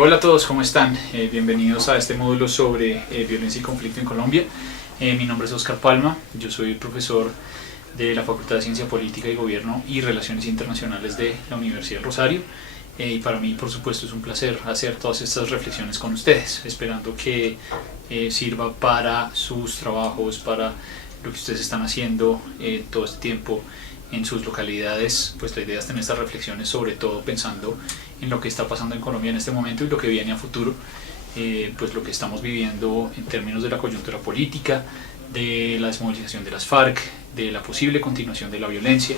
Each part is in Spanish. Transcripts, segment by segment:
Hola a todos, ¿cómo están? Bienvenidos a este módulo sobre violencia y conflicto en Colombia. Mi nombre es Oscar Palma, yo soy profesor de la Facultad de Ciencia Política y Gobierno y Relaciones Internacionales de la Universidad del Rosario. Y para mí, por supuesto, es un placer hacer todas estas reflexiones con ustedes, esperando que sirva para sus trabajos, para lo que ustedes están haciendo todo este tiempo en sus localidades. Pues la idea es tener estas reflexiones, sobre todo pensando en lo que está pasando en Colombia en este momento y lo que viene a futuro, pues lo que estamos viviendo en términos de la coyuntura política, de la desmovilización de las FARC, de la posible continuación de la violencia.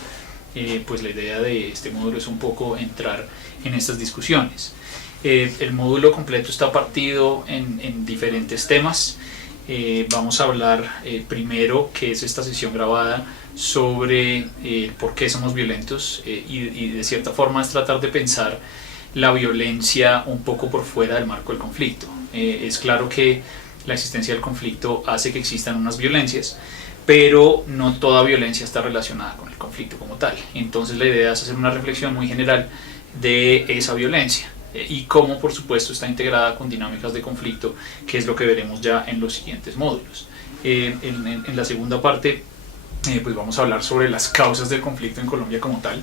Pues la idea de este módulo es un poco entrar en estas discusiones. El módulo completo está partido en diferentes temas. Vamos a hablar primero, que es esta sesión grabada, sobre por qué somos violentos, y de cierta forma es tratar de pensar la violencia un poco por fuera del marco del conflicto. Es claro que la existencia del conflicto hace que existan unas violencias, pero no toda violencia está relacionada con el conflicto como tal. Entonces la idea es hacer una reflexión muy general de esa violencia y cómo, por supuesto, está integrada con dinámicas de conflicto, que es lo que veremos ya en los siguientes módulos. En la segunda parte pues vamos a hablar sobre las causas del conflicto en Colombia como tal,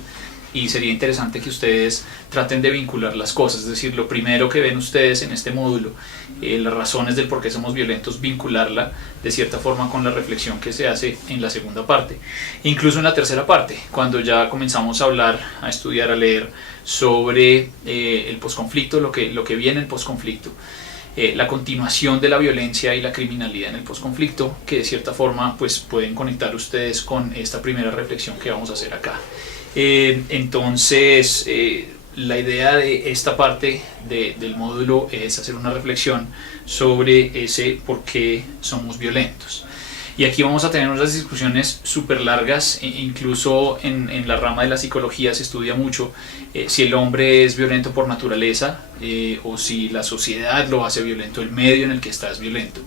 y sería interesante que ustedes traten de vincular las cosas, es decir, lo primero que ven ustedes en este módulo, las razones del por qué somos violentos, vincularla de cierta forma con la reflexión que se hace en la segunda parte, incluso en la tercera parte, cuando ya comenzamos a hablar, a estudiar, a leer sobre el posconflicto, lo que viene en el posconflicto, la continuación de la violencia y la criminalidad en el posconflicto, que de cierta forma pues pueden conectar ustedes con esta primera reflexión que vamos a hacer acá. Entonces la idea de esta parte del módulo es hacer una reflexión sobre ese por qué somos violentos. Y aquí vamos a tener unas discusiones súper largas, incluso en la rama de la psicología se estudia mucho si el hombre es violento por naturaleza o si la sociedad lo hace violento, el medio en el que está es violento.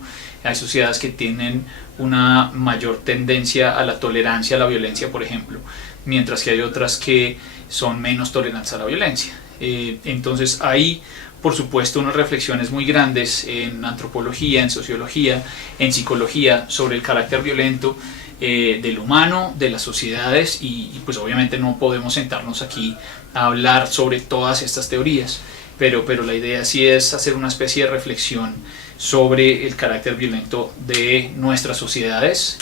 Hay sociedades que tienen una mayor tendencia a la tolerancia a la violencia, por ejemplo, mientras que hay otras que son menos tolerantes a la violencia. Entonces hay, por supuesto, unas reflexiones muy grandes en antropología, en sociología, en psicología sobre el carácter violento del humano, de las sociedades, y pues obviamente no podemos sentarnos aquí a hablar sobre todas estas teorías, pero la idea sí es hacer una especie de reflexión sobre el carácter violento de nuestras sociedades.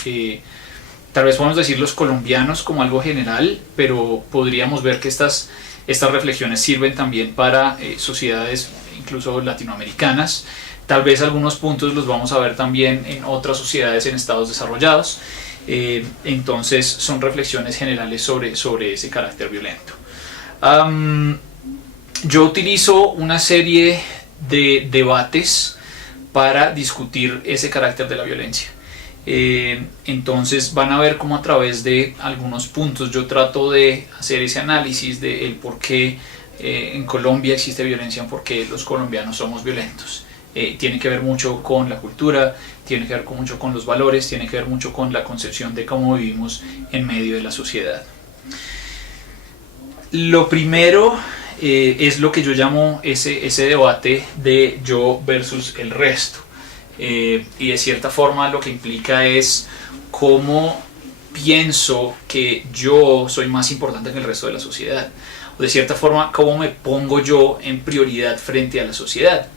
Tal vez podemos decir los colombianos como algo general, pero podríamos ver que estas reflexiones sirven también para sociedades incluso latinoamericanas. Tal vez algunos puntos los vamos a ver también en otras sociedades en estados desarrollados. Entonces son reflexiones generales sobre ese carácter violento. Yo utilizo una serie de debates para discutir ese carácter de la violencia. Entonces van a ver cómo a través de algunos puntos yo trato de hacer ese análisis de el por qué en Colombia existe violencia, por qué los colombianos somos violentos. Tiene que ver mucho con la cultura, tiene que ver mucho con los valores, tiene que ver mucho con la concepción de cómo vivimos en medio de la sociedad. Lo primero es lo que yo llamo ese debate de yo versus el resto. Y de cierta forma lo que implica es cómo pienso que yo soy más importante que el resto de la sociedad, o de cierta forma cómo me pongo yo en prioridad frente a la sociedad.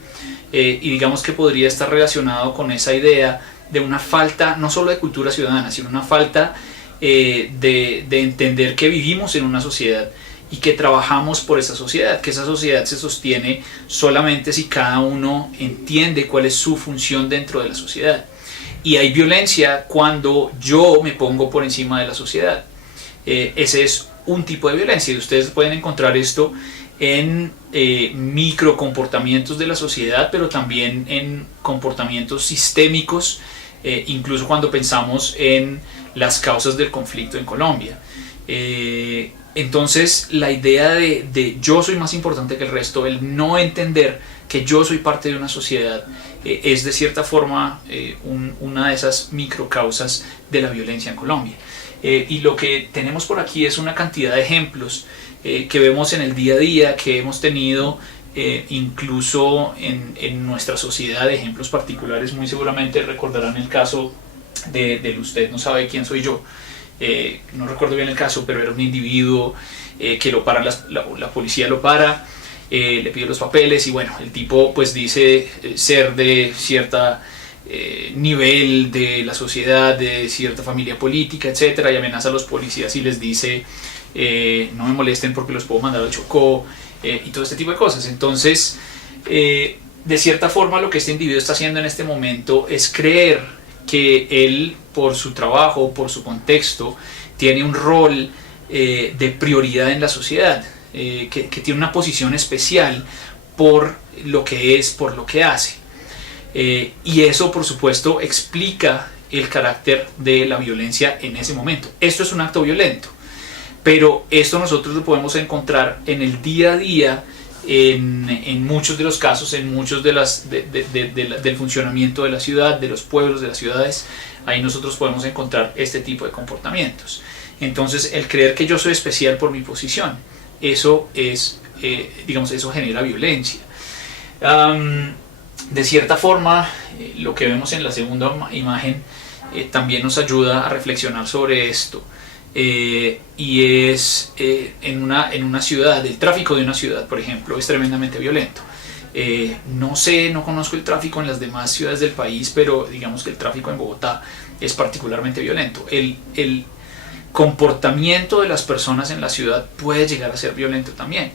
Y digamos que podría estar relacionado con esa idea de una falta no solo de cultura ciudadana, sino una falta de entender que vivimos en una sociedad y que trabajamos por esa sociedad, que esa sociedad se sostiene solamente si cada uno entiende cuál es su función dentro de la sociedad. Y hay violencia cuando yo me pongo por encima de la sociedad. Ese es un tipo de violencia, y ustedes pueden encontrar esto en microcomportamientos de la sociedad, pero también en comportamientos sistémicos, incluso cuando pensamos en las causas del conflicto en Colombia. Entonces la idea de yo soy más importante que el resto, el no entender que yo soy parte de una sociedad, es de cierta forma una de esas microcausas de la violencia en Colombia. Y lo que tenemos por aquí es una cantidad de ejemplos que vemos en el día a día, que hemos tenido incluso en nuestra sociedad. Ejemplos particulares, muy seguramente recordarán el caso del usted no sabe quién soy yo. No recuerdo bien el caso, pero era un individuo que lo para la policía lo para, le pide los papeles y bueno, el tipo pues dice ser de cierta nivel de la sociedad, de cierta familia política, etcétera, y amenaza a los policías y les dice no me molesten porque los puedo mandar al Chocó, y todo este tipo de cosas. Entonces, de cierta forma, lo que este individuo está haciendo en este momento es creer que él, por su trabajo, por su contexto, tiene un rol de prioridad en la sociedad, que tiene una posición especial por lo que es, por lo que hace. Y eso, por supuesto, explica el carácter de la violencia en ese momento. Esto es un acto violento, pero esto nosotros lo podemos encontrar en el día a día, en muchos de los casos, en muchos del funcionamiento de la ciudad, de los pueblos, de las ciudades. Ahí nosotros podemos encontrar este tipo de comportamientos. Entonces, el creer que yo soy especial por mi posición, eso es, eso genera violencia. De cierta forma, lo que vemos en la segunda imagen también nos ayuda a reflexionar sobre esto. Y es en una ciudad, el tráfico de una ciudad, por ejemplo, es tremendamente violento. No conozco el tráfico en las demás ciudades del país, pero digamos que el tráfico en Bogotá es particularmente violento. El comportamiento de las personas en la ciudad puede llegar a ser violento también.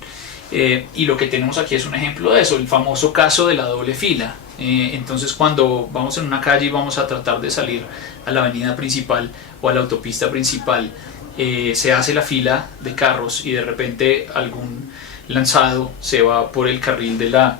Y lo que tenemos aquí es un ejemplo de eso, el famoso caso de la doble fila. Entonces, cuando vamos en una calle y vamos a tratar de salir a la avenida principal o a la autopista principal, se hace la fila de carros y de repente algún lanzado se va por el carril de la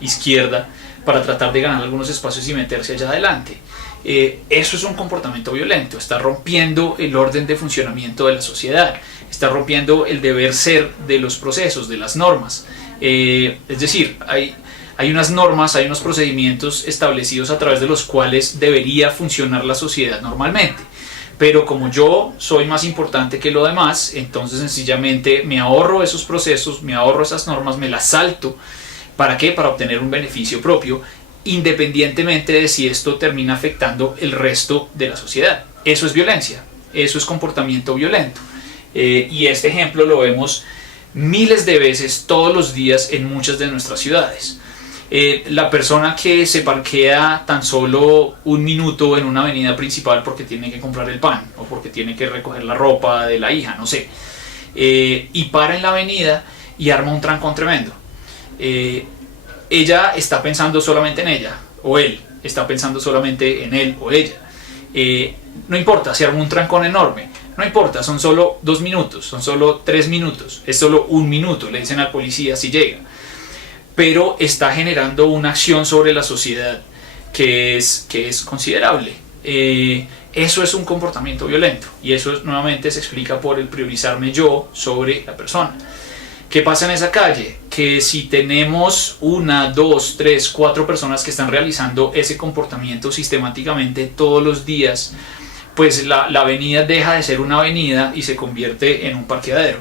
izquierda para tratar de ganar algunos espacios y meterse allá adelante. Eso es un comportamiento violento, está rompiendo el orden de funcionamiento de la sociedad, está rompiendo el deber ser de los procesos, de las normas. Es decir, hay unas normas, hay unos procedimientos establecidos a través de los cuales debería funcionar la sociedad normalmente. Pero como yo soy más importante que lo demás, entonces sencillamente me ahorro esos procesos, me ahorro esas normas, me las salto. ¿Para qué? Para obtener un beneficio propio, independientemente de si esto termina afectando el resto de la sociedad. Eso es violencia, eso es comportamiento violento. Y este ejemplo lo vemos miles de veces todos los días en muchas de nuestras ciudades. La persona que se parquea tan solo un minuto en una avenida principal porque tiene que comprar el pan o porque tiene que recoger la ropa de la hija, no sé, y para en la avenida y arma un trancón tremendo. Ella está pensando solamente en ella, o él está pensando solamente en él o ella. No importa si arma un trancón enorme, no importa, son solo 2 minutos, son solo 3 minutos, es solo 1 minuto, le dicen al policía si llega. Pero está generando una acción sobre la sociedad que es considerable. Eso es un comportamiento violento y eso nuevamente se explica por el priorizarme yo sobre la persona. ¿Qué pasa en esa calle? Que si tenemos 1, 2, 3, 4 personas que están realizando ese comportamiento sistemáticamente todos los días, pues la avenida deja de ser una avenida y se convierte en un parqueadero.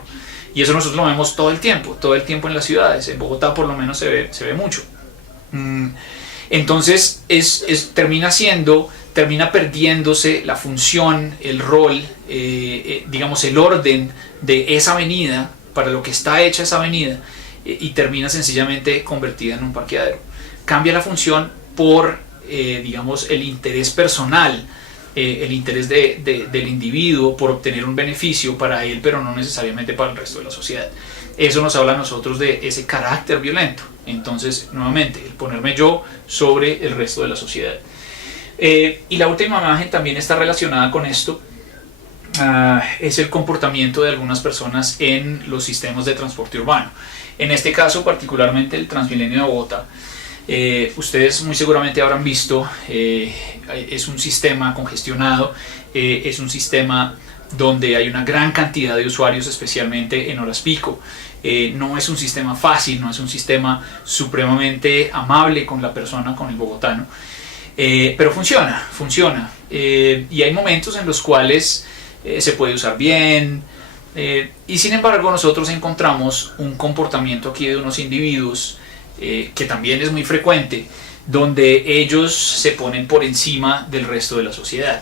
Y eso nosotros lo vemos todo el tiempo en las ciudades. En Bogotá por lo menos se ve mucho. Entonces termina perdiéndose la función, el rol, el orden de esa avenida, para lo que está hecha esa avenida, y termina sencillamente convertida en un parqueadero. Cambia la función por el interés personal, el interés del individuo por obtener un beneficio para él, pero no necesariamente para el resto de la sociedad. Eso nos habla a nosotros de ese carácter violento. Entonces, nuevamente, el ponerme yo sobre el resto de la sociedad. Y la última imagen también está relacionada con esto. Es el comportamiento de algunas personas en los sistemas de transporte urbano. En este caso, particularmente el Transmilenio de Bogotá. Ustedes muy seguramente habrán visto, es un sistema congestionado, es un sistema donde hay una gran cantidad de usuarios, especialmente en horas pico. No es un sistema fácil, no es un sistema supremamente amable con la persona, con el bogotano, pero funciona. Y hay momentos en los cuales se puede usar bien, y sin embargo nosotros encontramos un comportamiento aquí de unos individuos que también es muy frecuente, donde ellos se ponen por encima del resto de la sociedad.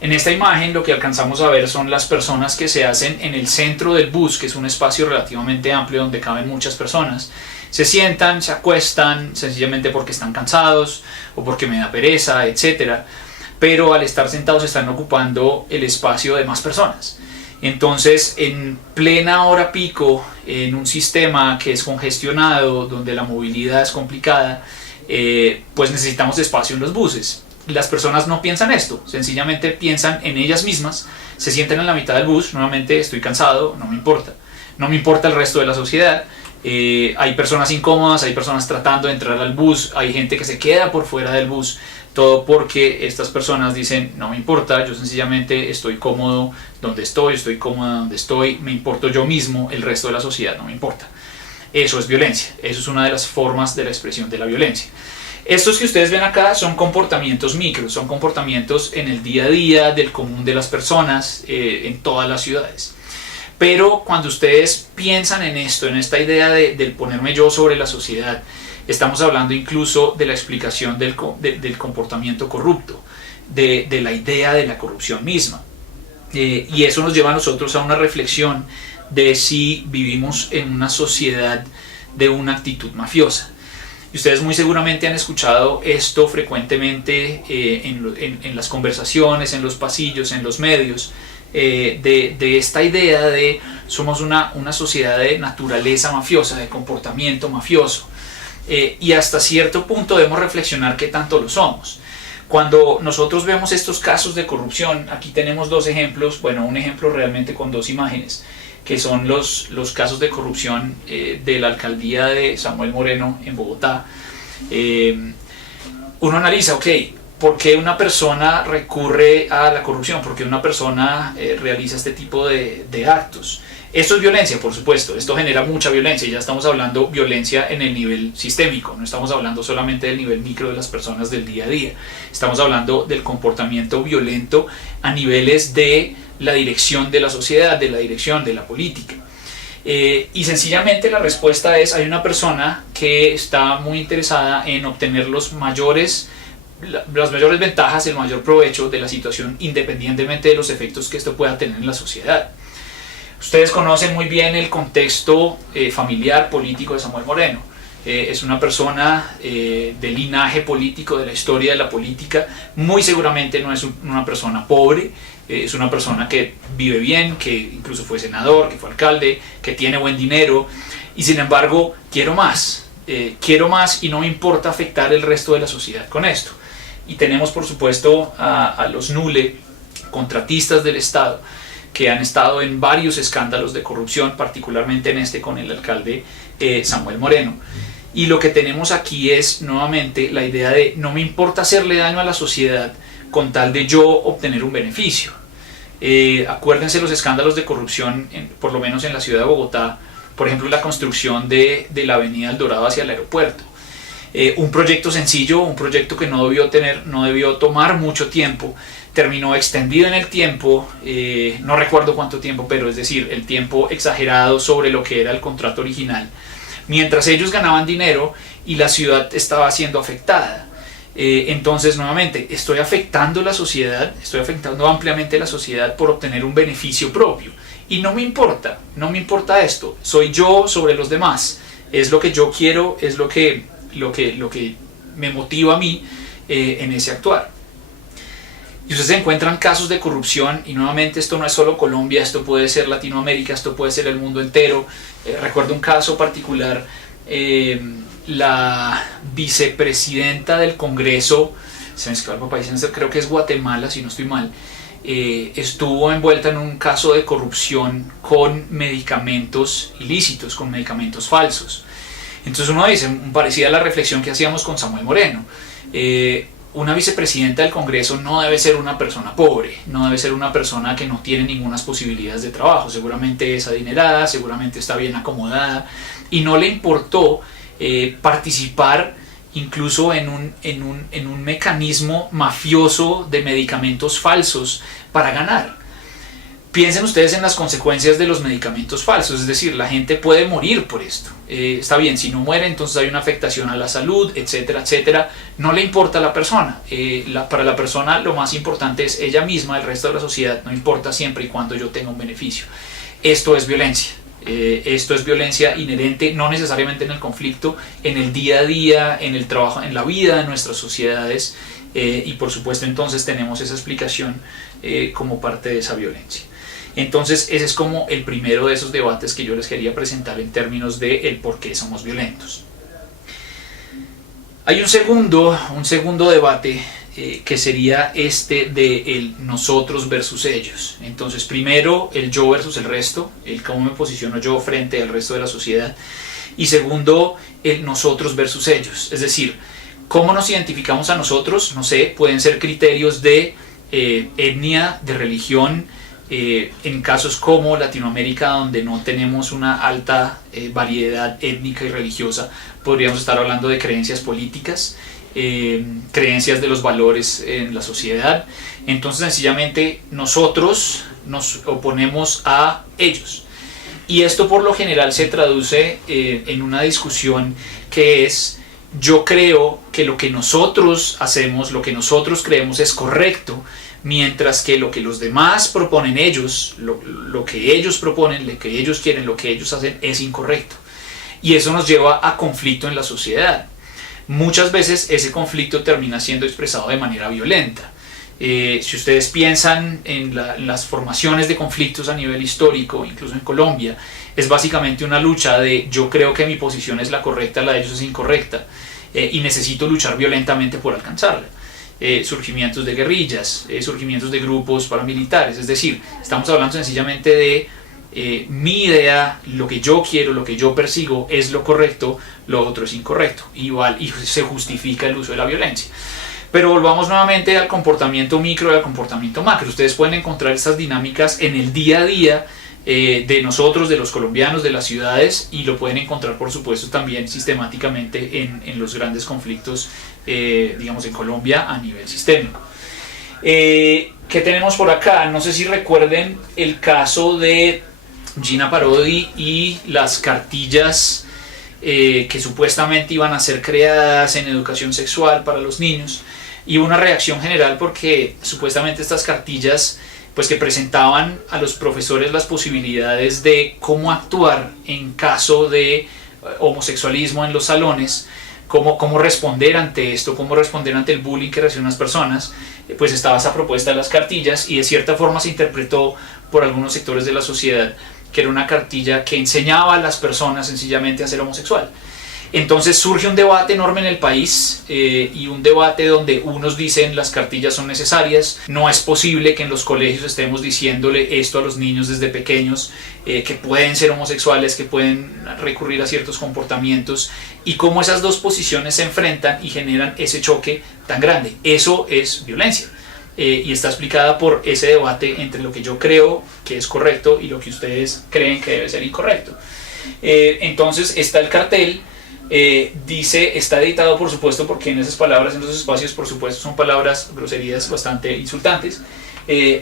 En esta imagen lo que alcanzamos a ver son las personas que se hacen en el centro del bus, que es un espacio relativamente amplio donde caben muchas personas. Se sientan, se acuestan, sencillamente porque están cansados o porque me da pereza, etc. Pero al estar sentados están ocupando el espacio de más personas. Entonces, en plena hora pico, en un sistema que es congestionado, donde la movilidad es complicada, pues necesitamos espacio en los buses. Las personas no piensan esto, sencillamente piensan en ellas mismas, se sienten en la mitad del bus, nuevamente estoy cansado, no me importa el resto de la sociedad. Hay personas incómodas, hay personas tratando de entrar al bus, hay gente que se queda por fuera del bus, todo porque estas personas dicen no me importa, yo sencillamente estoy cómodo donde estoy cómoda donde estoy, me importo yo mismo, el resto de la sociedad no me importa. Eso es violencia, eso es una de las formas de la expresión de la violencia. Estos que ustedes ven acá son comportamientos micros, son comportamientos en el día a día del común de las personas en todas las ciudades. Pero cuando ustedes piensan en esto, en esta idea del ponerme yo sobre la sociedad, estamos hablando incluso de la explicación del comportamiento corrupto, de la idea de la corrupción misma. Y eso nos lleva a nosotros a una reflexión de si vivimos en una sociedad de una actitud mafiosa. Y ustedes muy seguramente han escuchado esto frecuentemente en las conversaciones, en los pasillos, en los medios, de esta idea de somos una sociedad de naturaleza mafiosa, de comportamiento mafioso. Y hasta cierto punto debemos reflexionar qué tanto lo somos. Cuando nosotros vemos estos casos de corrupción, aquí tenemos dos ejemplos, bueno, un ejemplo realmente con dos imágenes, que son los casos de corrupción de la alcaldía de Samuel Moreno en Bogotá. Uno analiza, ok, ¿por qué una persona recurre a la corrupción? ¿Por qué una persona realiza este tipo de actos? Esto es violencia, por supuesto, esto genera mucha violencia, ya estamos hablando violencia en el nivel sistémico, no estamos hablando solamente del nivel micro de las personas del día a día, estamos hablando del comportamiento violento a niveles de la dirección de la sociedad, de la dirección de la política. Y sencillamente la respuesta es, hay una persona que está muy interesada en obtener las mayores ventajas, el mayor provecho de la situación, independientemente de los efectos que esto pueda tener en la sociedad. Ustedes conocen muy bien el contexto familiar político de Samuel Moreno. Es una persona de linaje político, de la historia de la política. Muy seguramente no es una persona pobre, es una persona que vive bien, que incluso fue senador, que fue alcalde, que tiene buen dinero. Y sin embargo, quiero más y no me importa afectar el resto de la sociedad con esto. Y tenemos por supuesto a los NULE, contratistas del Estado, que han estado en varios escándalos de corrupción, particularmente en este con el alcalde Samuel Moreno. Y lo que tenemos aquí es nuevamente la idea de no me importa hacerle daño a la sociedad con tal de yo obtener un beneficio. Acuérdense los escándalos de corrupción, por lo menos en la ciudad de Bogotá, por ejemplo la construcción de la avenida El Dorado hacia el aeropuerto. Un proyecto sencillo, un proyecto que no debió tomar mucho tiempo, terminó extendido en el tiempo, no recuerdo cuánto tiempo, pero es decir, el tiempo exagerado sobre lo que era el contrato original, mientras ellos ganaban dinero y la ciudad estaba siendo afectada. Entonces nuevamente estoy afectando la sociedad, estoy afectando ampliamente la sociedad por obtener un beneficio propio y no me importa esto, soy yo sobre los demás, es lo que yo quiero, es lo que me motiva a mí en ese actuar. Y ustedes encuentran casos de corrupción, y nuevamente esto no es solo Colombia, esto puede ser Latinoamérica, esto puede ser el mundo entero. Recuerdo un caso particular, la vicepresidenta del Congreso, se me escapa el país, creo que es Guatemala, si no estoy mal, estuvo envuelta en un caso de corrupción con medicamentos ilícitos, con medicamentos falsos. Entonces uno dice, parecida a la reflexión que hacíamos con Samuel Moreno, una vicepresidenta del Congreso no debe ser una persona pobre, no debe ser una persona que no tiene ninguna posibilidades de trabajo, seguramente es adinerada, seguramente está bien acomodada y no le importó participar incluso en un mecanismo mafioso de medicamentos falsos para ganar. Piensen ustedes en las consecuencias de los medicamentos falsos, es decir, la gente puede morir por esto. Está bien, si no muere, entonces hay una afectación a la salud, etcétera, etcétera. No le importa a la persona. Para la persona lo más importante es ella misma, el resto de la sociedad no importa siempre y cuando yo tenga un beneficio. Esto es violencia. Esto es violencia inherente, no necesariamente en el conflicto, en el día a día, en el trabajo, en la vida de nuestras sociedades. Y por supuesto entonces tenemos esa explicación como parte de esa violencia. Entonces ese es como el primero de esos debates que yo les quería presentar en términos de el por qué somos violentos. Hay un segundo debate que sería este de el nosotros versus ellos. Entonces primero el yo versus el resto, el cómo me posiciono yo frente al resto de la sociedad, y segundo el nosotros versus ellos, es decir, cómo nos identificamos a nosotros. No sé, pueden ser criterios de etnia, de religión. En casos como Latinoamérica, donde no tenemos una alta variedad étnica y religiosa, podríamos estar hablando de creencias políticas, creencias de los valores en la sociedad. Entonces sencillamente nosotros nos oponemos a ellos, y esto por lo general se traduce en una discusión que es: yo creo que lo que nosotros hacemos, lo que nosotros creemos es correcto, mientras que lo que los demás proponen ellos, lo que ellos proponen, lo que ellos quieren, lo que ellos hacen es incorrecto. Y eso nos lleva a conflicto en la sociedad. Muchas veces ese conflicto termina siendo expresado de manera violenta. Si ustedes piensan en las formaciones de conflictos a nivel histórico, incluso en Colombia, es básicamente una lucha de yo creo que mi posición es la correcta, la de ellos es incorrecta, y necesito luchar violentamente por alcanzarla. Surgimientos de guerrillas, surgimientos de grupos paramilitares, es decir, estamos hablando sencillamente de mi idea, lo que yo quiero, lo que yo persigo es lo correcto, lo otro es incorrecto, y se justifica el uso de la violencia. Pero volvamos nuevamente al comportamiento micro y al comportamiento macro. Ustedes pueden encontrar estas dinámicas en el día a día de nosotros, de los colombianos, de las ciudades, y lo pueden encontrar por supuesto también sistemáticamente en los grandes conflictos, digamos en Colombia a nivel sistémico. ¿Qué tenemos por acá? No sé si recuerden el caso de Gina Parodi y las cartillas que supuestamente iban a ser creadas en educación sexual para los niños, y una reacción general porque supuestamente estas cartillas pues que presentaban a los profesores las posibilidades de cómo actuar en caso de homosexualismo en los salones, cómo responder ante esto, cómo responder ante el bullying que reciben las personas. Pues estaba esa propuesta de las cartillas, y de cierta forma se interpretó por algunos sectores de la sociedad que era una cartilla que enseñaba a las personas sencillamente a ser homosexual. Entonces surge un debate enorme en el país, y un debate donde unos dicen las cartillas son necesarias, no es posible que en los colegios estemos diciéndole esto a los niños desde pequeños, que pueden ser homosexuales, que pueden recurrir a ciertos comportamientos, y cómo esas dos posiciones se enfrentan y generan ese choque tan grande. Eso es violencia, y está explicada por ese debate entre lo que yo creo que es correcto y lo que ustedes creen que debe ser incorrecto. Entonces está el cartel. Dice, está editado por supuesto porque en esas palabras, en esos espacios por supuesto son palabras, groserías bastante insultantes.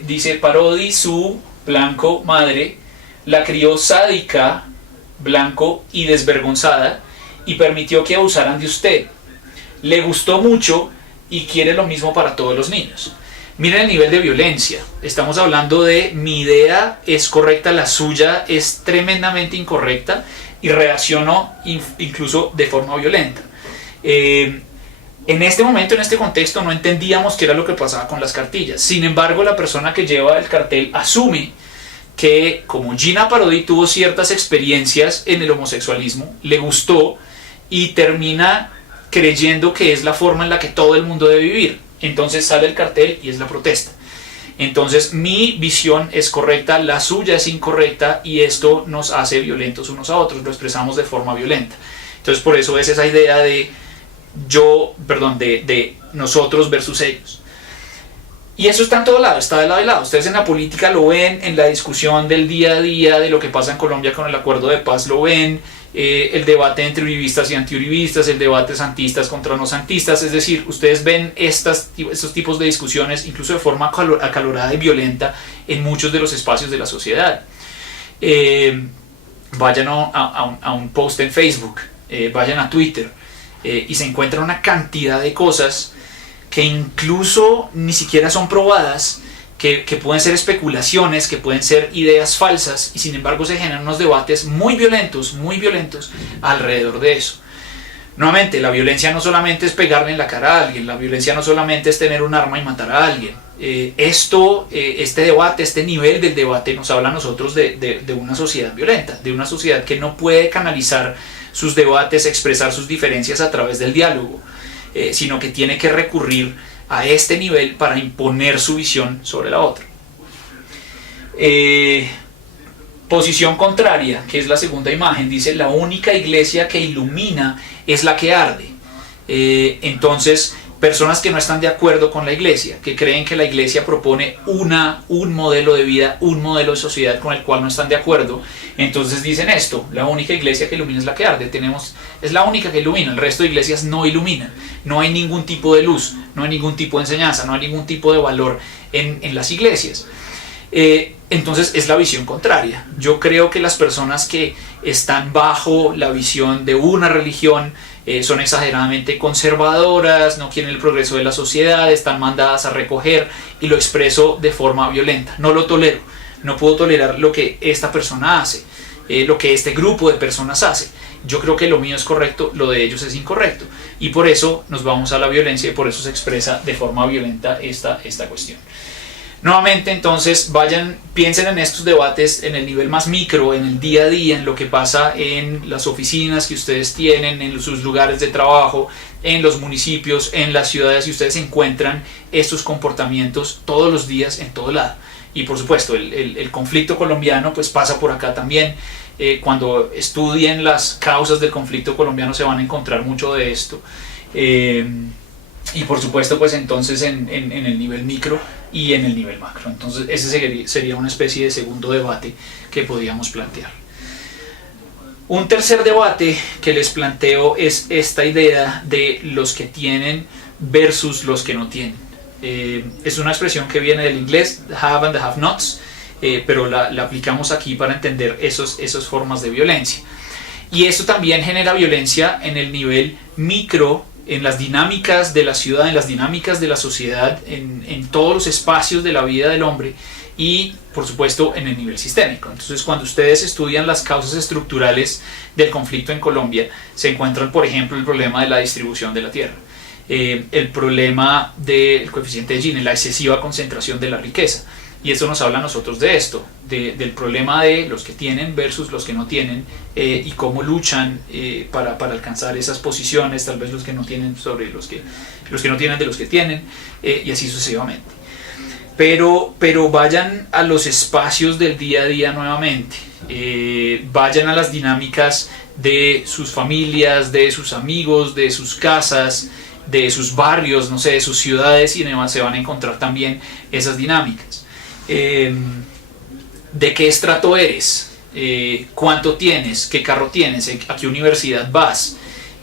Dice: Parodi, su blanco madre, la crió sádica, blanco y desvergonzada, y permitió que abusaran de usted. Le gustó mucho y quiere lo mismo para todos los niños. Miren el nivel de violencia. Estamos hablando de mi idea es correcta, la suya es tremendamente incorrecta, y reaccionó incluso de forma violenta. En este momento, en este contexto, no entendíamos qué era lo que pasaba con las cartillas. Sin embargo, la persona que lleva el cartel asume que como Gina Parodi tuvo ciertas experiencias en el homosexualismo, le gustó y termina creyendo que es la forma en la que todo el mundo debe vivir. Entonces sale el cartel y es la protesta. Entonces mi visión es correcta, la suya es incorrecta, y esto nos hace violentos unos a otros, lo expresamos de forma violenta. Entonces por eso es esa idea de nosotros versus ellos. Y eso está en todo lado, está de lado y lado. Ustedes en la política lo ven, en la discusión del día a día de lo que pasa en Colombia con el acuerdo de paz lo ven, el debate entre uribistas y antiuribistas, el debate santistas contra no santistas. Es decir, ustedes ven estos tipos de discusiones incluso de forma acalorada y violenta en muchos de los espacios de la sociedad. Vayan a un post en Facebook, vayan a Twitter, y se encuentran una cantidad de cosas que incluso ni siquiera son probadas, que pueden ser especulaciones, que pueden ser ideas falsas, y sin embargo se generan unos debates muy violentos alrededor de eso. Nuevamente, la violencia no solamente es pegarle en la cara a alguien, la violencia no solamente es tener un arma y matar a alguien. Este debate, este nivel del debate nos habla a nosotros de una sociedad violenta, de una sociedad que no puede canalizar sus debates, expresar sus diferencias a través del diálogo, sino que tiene que recurrir a este nivel para imponer su visión sobre la otra. Posición contraria, que es la segunda imagen, dice: la única iglesia que ilumina es la que arde. Entonces, personas que no están de acuerdo con la iglesia, que creen que la iglesia propone un modelo de vida, un modelo de sociedad con el cual no están de acuerdo, entonces dicen esto: la única iglesia que ilumina es la que arde. Es la única que ilumina, el resto de iglesias no iluminan, no hay ningún tipo de luz, no hay ningún tipo de enseñanza, no hay ningún tipo de valor en las iglesias. Entonces es la visión contraria. Yo creo que las personas que están bajo la visión de una religión son exageradamente conservadoras, no quieren el progreso de la sociedad, están mandadas a recoger, y lo expreso de forma violenta. No lo tolero, no puedo tolerar lo que esta persona hace, lo que este grupo de personas hace. Yo creo que lo mío es correcto, lo de ellos es incorrecto, y por eso nos vamos a la violencia, y por eso se expresa de forma violenta esta cuestión. Nuevamente, entonces, piensen en estos debates en el nivel más micro, en el día a día, en lo que pasa en las oficinas que ustedes tienen, en sus lugares de trabajo, en los municipios, en las ciudades, y ustedes encuentran estos comportamientos todos los días en todo lado. Y por supuesto, el conflicto colombiano pues pasa por acá también. Cuando estudien las causas del conflicto colombiano se van a encontrar mucho de esto. Y por supuesto, pues entonces en el nivel micro y en el nivel macro. Entonces ese sería una especie de segundo debate que podríamos plantear. Un tercer debate que les planteo es esta idea de los que tienen versus los que no tienen. Es una expresión que viene del inglés, the have and the have nots, pero la aplicamos aquí para entender esas formas de violencia. Y esto también genera violencia en el nivel micro, en las dinámicas de la ciudad, en las dinámicas de la sociedad, en todos los espacios de la vida del hombre, y por supuesto en el nivel sistémico. Entonces, cuando ustedes estudian las causas estructurales del conflicto en Colombia, se encuentran, por ejemplo, el problema de la distribución de la tierra, el problema del coeficiente de Gini, la excesiva concentración de la riqueza. Y esto nos habla a nosotros de esto, del problema de los que tienen versus los que no tienen, y cómo luchan para alcanzar esas posiciones, tal vez los que no tienen sobre los que no tienen de los que tienen, y así sucesivamente. Pero vayan a los espacios del día a día nuevamente, vayan a las dinámicas de sus familias, de sus amigos, de sus casas, de sus barrios, no sé, de sus ciudades, y se van a encontrar también esas dinámicas. De qué estrato eres, cuánto tienes, qué carro tienes, a qué universidad vas,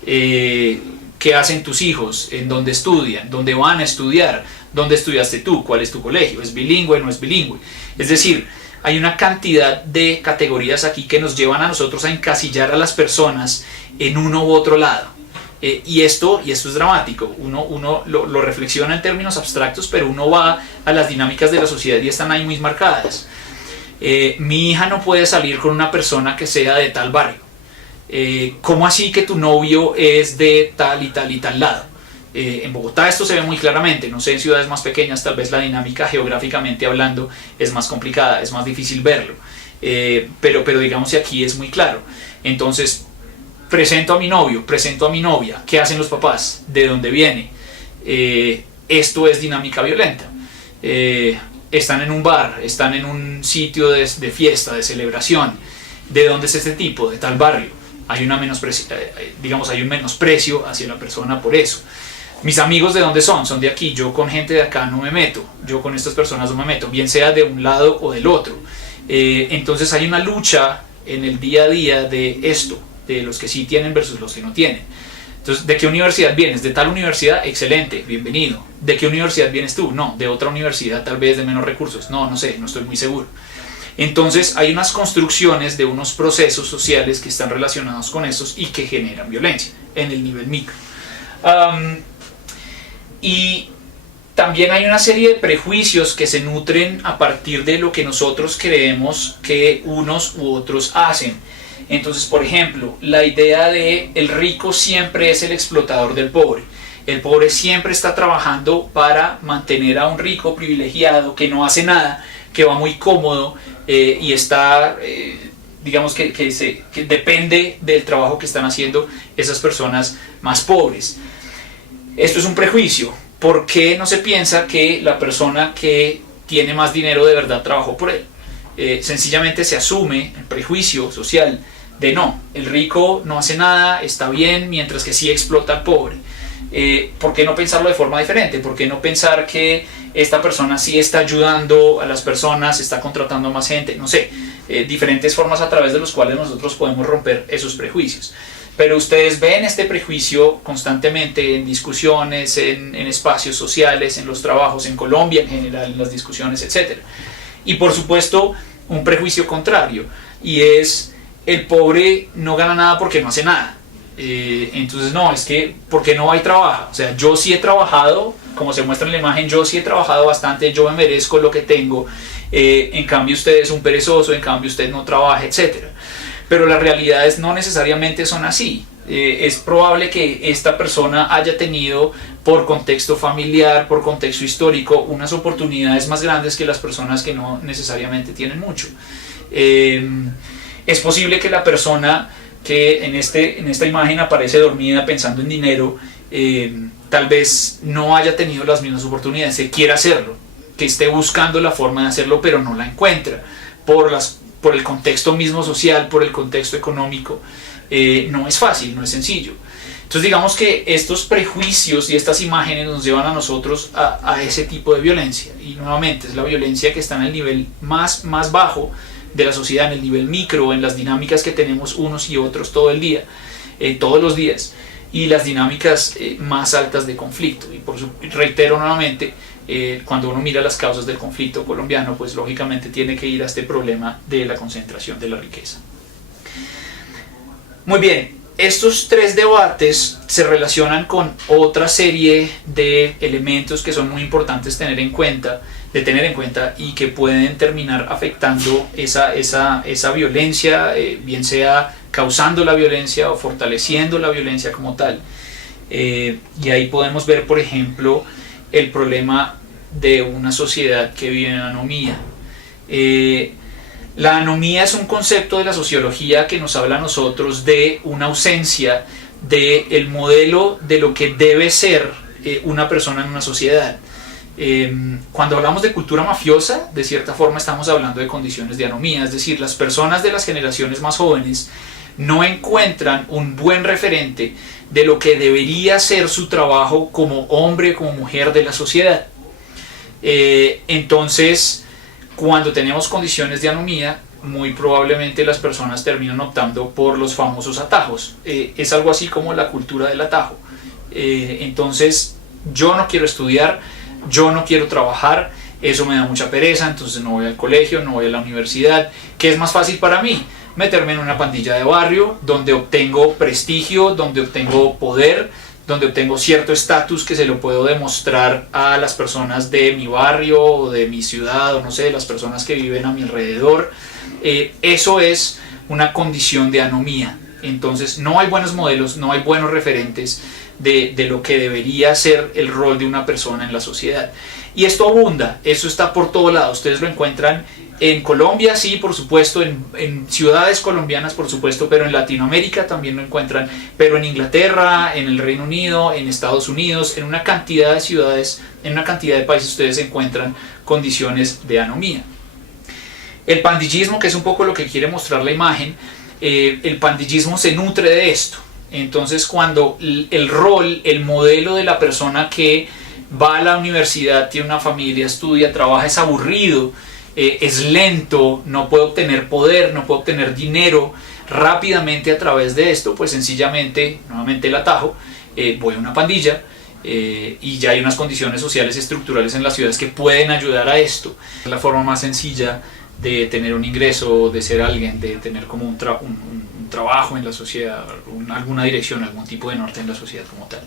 qué hacen tus hijos, en dónde estudian, dónde van a estudiar, dónde estudiaste tú, cuál es tu colegio, es bilingüe, no es bilingüe. Es decir, hay una cantidad de categorías aquí que nos llevan a nosotros a encasillar a las personas en uno u otro lado. Y esto es dramático. Uno lo reflexiona en términos abstractos, pero uno va a las dinámicas de la sociedad y están ahí muy marcadas. Mi hija no puede salir con una persona que sea de tal barrio. ¿Cómo así que tu novio es de tal y tal y tal lado? En Bogotá esto se ve muy claramente. No sé, en ciudades más pequeñas tal vez la dinámica geográficamente hablando es más complicada, es más difícil verlo, pero digamos que aquí es muy claro. Entonces, presento a mi novio, presento a mi novia, ¿qué hacen los papás? ¿De dónde viene? Esto es dinámica violenta. Están en un bar, están en un sitio de fiesta, de celebración. ¿De dónde es este tipo? De tal barrio. Hay un menosprecio hacia la persona por eso. Mis amigos, ¿de dónde son? Son de aquí. Yo con gente de acá no me meto. Yo con estas personas no me meto, bien sea de un lado o del otro. Entonces hay una lucha en el día a día de esto. de los que sí tienen versus los que no tienen. Entonces, ¿de qué universidad vienes? De tal universidad, excelente, bienvenido. ¿De qué universidad vienes tú? No, de otra universidad tal vez de menos recursos. No sé, no estoy muy seguro. Entonces hay unas construcciones de unos procesos sociales que están relacionados con esos y que generan violencia en el nivel micro. Y también hay una serie de prejuicios que se nutren a partir de lo que nosotros creemos que unos u otros hacen. Entonces, por ejemplo, la idea de el rico siempre es el explotador del pobre. El pobre siempre está trabajando para mantener a un rico privilegiado que no hace nada, que va muy cómodo y está, digamos que depende del trabajo que están haciendo esas personas más pobres. Esto es un prejuicio. ¿Por qué no se piensa que la persona que tiene más dinero de verdad trabajó por él? Sencillamente se asume el prejuicio social de no, el rico no hace nada, está bien, mientras que sí explota al pobre. ¿Por qué no pensarlo de forma diferente? ¿Por qué no pensar que esta persona sí está ayudando a las personas, está contratando a más gente? No sé, diferentes formas a través de las cuales nosotros podemos romper esos prejuicios. Pero ustedes ven este prejuicio constantemente en discusiones, en espacios sociales, en los trabajos, en Colombia en general, en las discusiones, etc. Y por supuesto, un prejuicio contrario, y es el pobre no gana nada porque no hace nada. Entonces no, es que porque no va y trabaja. O sea, yo sí he trabajado, como se muestra en la imagen, yo sí he trabajado bastante, yo me merezco lo que tengo, en cambio usted es un perezoso, en cambio usted no trabaja, etc. Pero las realidades no necesariamente son así. Es probable que esta persona haya tenido, por contexto familiar, por contexto histórico, unas oportunidades más grandes que las personas que no necesariamente tienen mucho. Es posible que la persona que en esta imagen aparece dormida pensando en dinero, tal vez no haya tenido las mismas oportunidades, que quiera hacerlo, que esté buscando la forma de hacerlo pero no la encuentra, por el contexto mismo social, por el contexto económico. No es fácil, no es sencillo. Entonces digamos que estos prejuicios y estas imágenes nos llevan a nosotros a ese tipo de violencia, y nuevamente es la violencia que está en el nivel más bajo de la sociedad, en el nivel micro, en las dinámicas que tenemos unos y otros todo el día, todos los días, y las dinámicas más altas de conflicto. Y reitero nuevamente, cuando uno mira las causas del conflicto colombiano, pues lógicamente tiene que ir a este problema de la concentración de la riqueza. Muy bien, estos tres debates se relacionan con otra serie de elementos que son muy importantes tener en cuenta y que pueden terminar afectando esa violencia, bien sea causando la violencia o fortaleciendo la violencia como tal. Y ahí podemos ver, por ejemplo, el problema de una sociedad que vive en anomía. La anomía es un concepto de la sociología que nos habla a nosotros de una ausencia del modelo de lo que debe ser una persona en una sociedad. Cuando hablamos de cultura mafiosa, de cierta forma estamos hablando de condiciones de anomía, es decir, las personas de las generaciones más jóvenes no encuentran un buen referente de lo que debería ser su trabajo como hombre, como mujer de la sociedad. Entonces, cuando tenemos condiciones de anomía, muy probablemente las personas terminan optando por los famosos atajos. Es algo así como la cultura del atajo. Entonces, yo no quiero estudiar, yo no quiero trabajar, eso me da mucha pereza, entonces no voy al colegio, no voy a la universidad. ¿Qué es más fácil para mí? Meterme en una pandilla de barrio donde obtengo prestigio, donde obtengo poder, donde obtengo cierto estatus que se lo puedo demostrar a las personas de mi barrio o de mi ciudad, o no sé, las personas que viven a mi alrededor. Eso es una condición de anomía. Entonces no hay buenos modelos, no hay buenos referentes de lo que debería ser el rol de una persona en la sociedad. Y esto abunda, eso está por todo lado. Ustedes lo encuentran en Colombia, sí, por supuesto, en ciudades colombianas, por supuesto, pero en Latinoamérica también lo encuentran, pero en Inglaterra, en el Reino Unido, en Estados Unidos, en una cantidad de ciudades, en una cantidad de países ustedes encuentran condiciones de anomía. El pandillismo, que es un poco lo que quiere mostrar la imagen, el pandillismo se nutre de esto. Entonces, cuando el rol, el modelo de la persona que va a la universidad, tiene una familia, estudia, trabaja, es aburrido, es lento, no puede obtener poder, no puede obtener dinero rápidamente a través de esto, pues sencillamente, nuevamente el atajo, voy a una pandilla, y ya hay unas condiciones sociales y estructurales en las ciudades que pueden ayudar a esto. Es la forma más sencilla de tener un ingreso, de ser alguien, de tener como un trabajo en la sociedad, alguna dirección, algún tipo de norte en la sociedad como tal.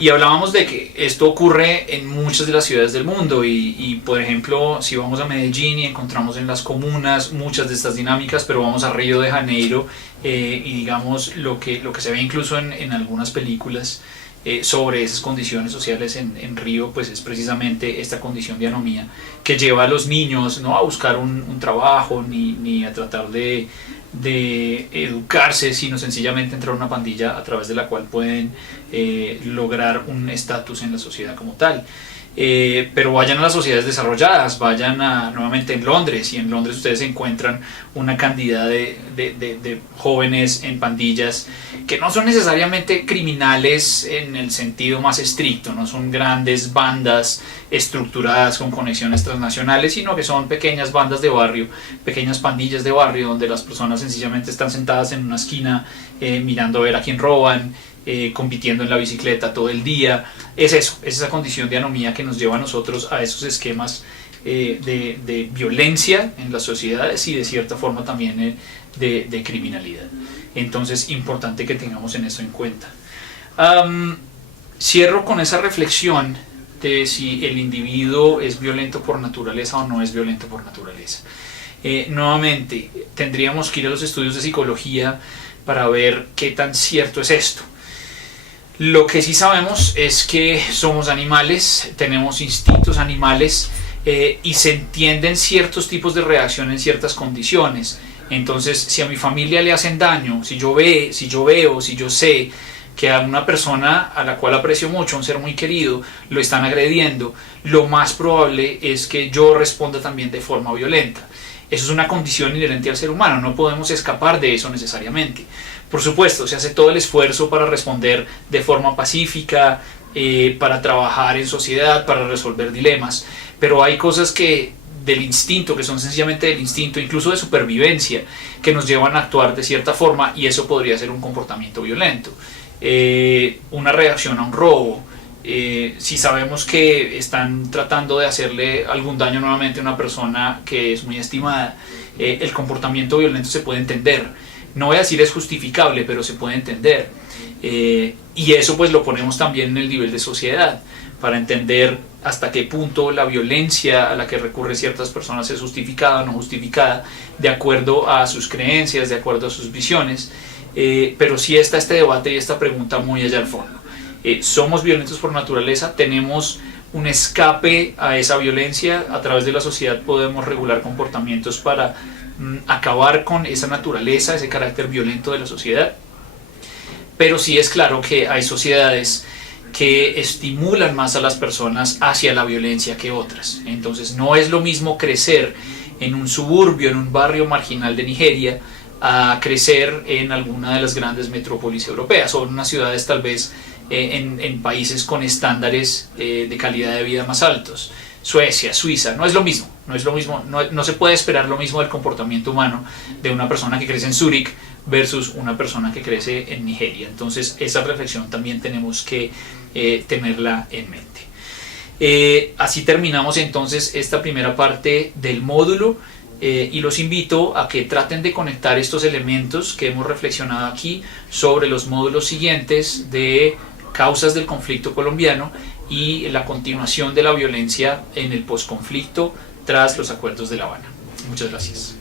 Y hablábamos de que esto ocurre en muchas de las ciudades del mundo y por ejemplo, si vamos a Medellín y encontramos en las comunas muchas de estas dinámicas, pero vamos a Río de Janeiro y digamos lo que se ve incluso en algunas películas sobre esas condiciones sociales en Río, pues es precisamente esta condición de anomía que lleva a los niños no a buscar un trabajo ni a tratar de educarse, sino sencillamente entrar a una pandilla a través de la cual pueden lograr un estatus en la sociedad como tal. Pero vayan a las sociedades desarrolladas, vayan nuevamente en Londres, y en Londres ustedes encuentran una cantidad de jóvenes en pandillas que no son necesariamente criminales en el sentido más estricto, no son grandes bandas estructuradas con conexiones transnacionales, sino que son pequeñas bandas de barrio, pequeñas pandillas de barrio donde las personas sencillamente están sentadas en una esquina mirando a ver a quién roban, compitiendo en la bicicleta todo el día. Es eso, es esa condición de anomía que nos lleva a nosotros a esos esquemas de violencia en las sociedades y de cierta forma también de criminalidad. Entonces, importante que tengamos en eso en cuenta. Cierro con esa reflexión de si el individuo es violento por naturaleza o no es violento por naturaleza. Nuevamente, tendríamos que ir a los estudios de psicología para ver qué tan cierto es esto. Lo que sí sabemos es que somos animales, tenemos instintos animales y se entienden ciertos tipos de reacción en ciertas condiciones. Entonces, si a mi familia le hacen daño, si yo veo, si yo sé que a una persona a la cual aprecio mucho, un ser muy querido, lo están agrediendo, lo más probable es que yo responda también de forma violenta. Eso es una condición inherente al ser humano, no podemos escapar de eso necesariamente. Por supuesto, se hace todo el esfuerzo para responder de forma pacífica, para trabajar en sociedad, para resolver dilemas, pero hay cosas del instinto, que son sencillamente del instinto, incluso de supervivencia, que nos llevan a actuar de cierta forma, y eso podría ser un comportamiento violento. Una reacción a un robo, si sabemos que están tratando de hacerle algún daño nuevamente a una persona que es muy estimada, el comportamiento violento se puede entender. No voy a decir es justificable, pero se puede entender. Y eso pues lo ponemos también en el nivel de sociedad, para entender hasta qué punto la violencia a la que recurren ciertas personas es justificada o no justificada, de acuerdo a sus creencias, de acuerdo a sus visiones. Pero sí está este debate y esta pregunta muy allá al fondo. ¿Somos violentos por naturaleza? ¿Tenemos un escape a esa violencia? A través de la sociedad podemos regular comportamientos para acabar con esa naturaleza, ese carácter violento de la sociedad. Pero sí es claro que hay sociedades que estimulan más a las personas hacia la violencia que otras. Entonces no es lo mismo crecer en un suburbio, en un barrio marginal de Nigeria, a crecer en alguna de las grandes metrópolis europeas o en unas ciudades tal vez en países con estándares de calidad de vida más altos. Suecia, Suiza, no es lo mismo, no se puede esperar lo mismo del comportamiento humano de una persona que crece en Zúrich versus una persona que crece en Nigeria. Entonces esa reflexión también tenemos que tenerla en mente. Así terminamos entonces esta primera parte del módulo, y los invito a que traten de conectar estos elementos que hemos reflexionado aquí sobre los módulos siguientes de causas del conflicto colombiano y la continuación de la violencia en el posconflicto tras los acuerdos de La Habana. Muchas gracias.